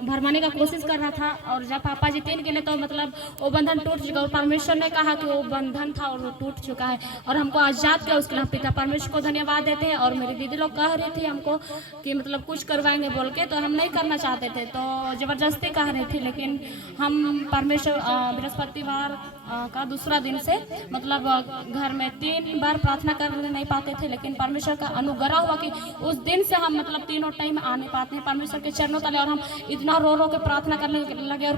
भरमाने का कोशिश कर रहा था, और जब पापा जी 3 गिने तो मतलब वो बंधन टूट चुका, और परमेश्वर ने कहा कि वो बंधन था और वो टूट चुका है और हमको आज़ाद किया। उसके लिए हम पिता परमेश्वर को धन्यवाद देते हैं। और मेरी दीदी लोग कह रही थी हमको कि मतलब कुछ करवाएंगे बोल के, तो हम नहीं करना चाहते थे, तो ज़बरदस्ती कह रही थी। लेकिन हम परमेश्वर बृहस्पतिवार का दूसरा दिन से मतलब घर में 3 बार प्रार्थना करने नहीं पाते थे, लेकिन परमेश्वर का अनुग्रह हुआ कि उस दिन से हम मतलब तीनों टाइम आने पाते हैं परमेश्वर के चरणों तले। और हम इतना रो रो के प्रार्थना करने लगे और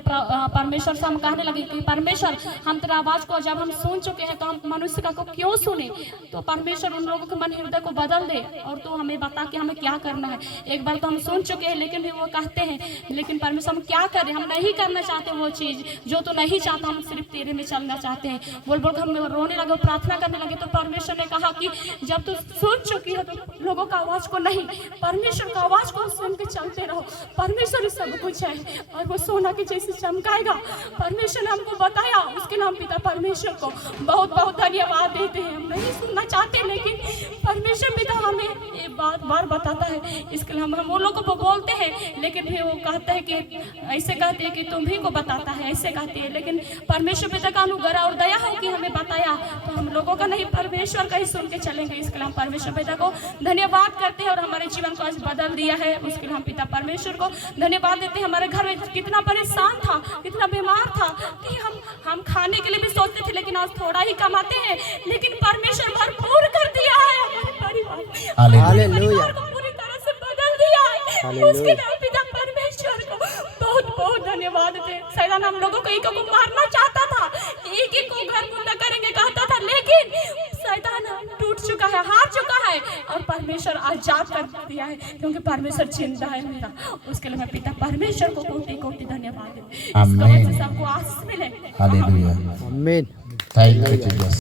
परमेश्वर से हम कहने लगे कि परमेश्वर, हम तेरा आवाज़ को जब हम सुन चुके हैं तो हम मनुष्य का को क्यों सुने, तो परमेश्वर उन लोगों के मन हृदय को बदल दे और तो हमें बता कि हमें क्या करना है। एक बार तो हम सुन चुके हैं, लेकिन भी वो कहते हैं लेकिन परमेश्वर हम क्या करें, हम नहीं करना चाहते वो चीज़ जो तो नहीं चाहता, हम सिर्फ तेरे में चलना चाहते हैं। बोल बोल कर हम रोने लगे, प्रार्थना करने लगे। तो परमेश्वर ने कहा कि जब तू सुन चुकी हो तो लोगों का आवाज़ को नहीं, परमेश्वर का आवाज़ को सुन के चलते रहो। परमेश्वर सब कुछ है और वो सोना के जैसे चमकाएगा। परमेश्वर ने हमको बताया, उसके नाम पिता परमेश्वर को बहुत बहुत धन्यवाद देते हैं। हम नहीं सुनना चाहते, लेकिन परमेश्वर पिता हमें ये बात बार बताता है, इसके लिए हम वो लोगों को बोलते हैं, लेकिन भी वो कहते हैं कि ऐसे कहते हैं कि तुम्ही को बताता है, ऐसे कहती है। लेकिन परमेश्वर पिता का अनुग्रह और दया हो कि हमें बताया, तो हम लोगों का नहीं परमेश्वर का ही सुन के चलेंगे। इसके लिए हम परमेश्वर पिता को धन्यवाद करते हैं और हमारे जीवन को आज बदल दिया है, उसके लिए हम पिता परमेश्वर को धन्यवाद देते हैं। हमारे घर में कितना परेशान था, कितना बीमार था कि हम खाने के लिए भी सोचते थे, लेकिन आज थोड़ा ही कमाते हैं, लेकिन परमेश्वर भरपूर कर दिया है हमारे परिवार को पूरी तरह से बदल दिया है। उसके लिए पिता परमेश्वर को बहुत बहुत धन्यवाद देते हैं। शैतान हम लोगों को एक को मारना चाहता था, एक एक को घर गुंडा करेंगे कहता था, लेकिन शैतान टूट चुका है, हार चुका है और परमेश्वर आजाद कर दिया है, क्योंकि परमेश्वर जिंदा है मेरा। उसके लिए मैं पिता परमेश्वर को कोटि कोटि धन्यवाद देती हूँ। सबको आशीष मिले। हालेलुया। आमीन। Thank you Jesus.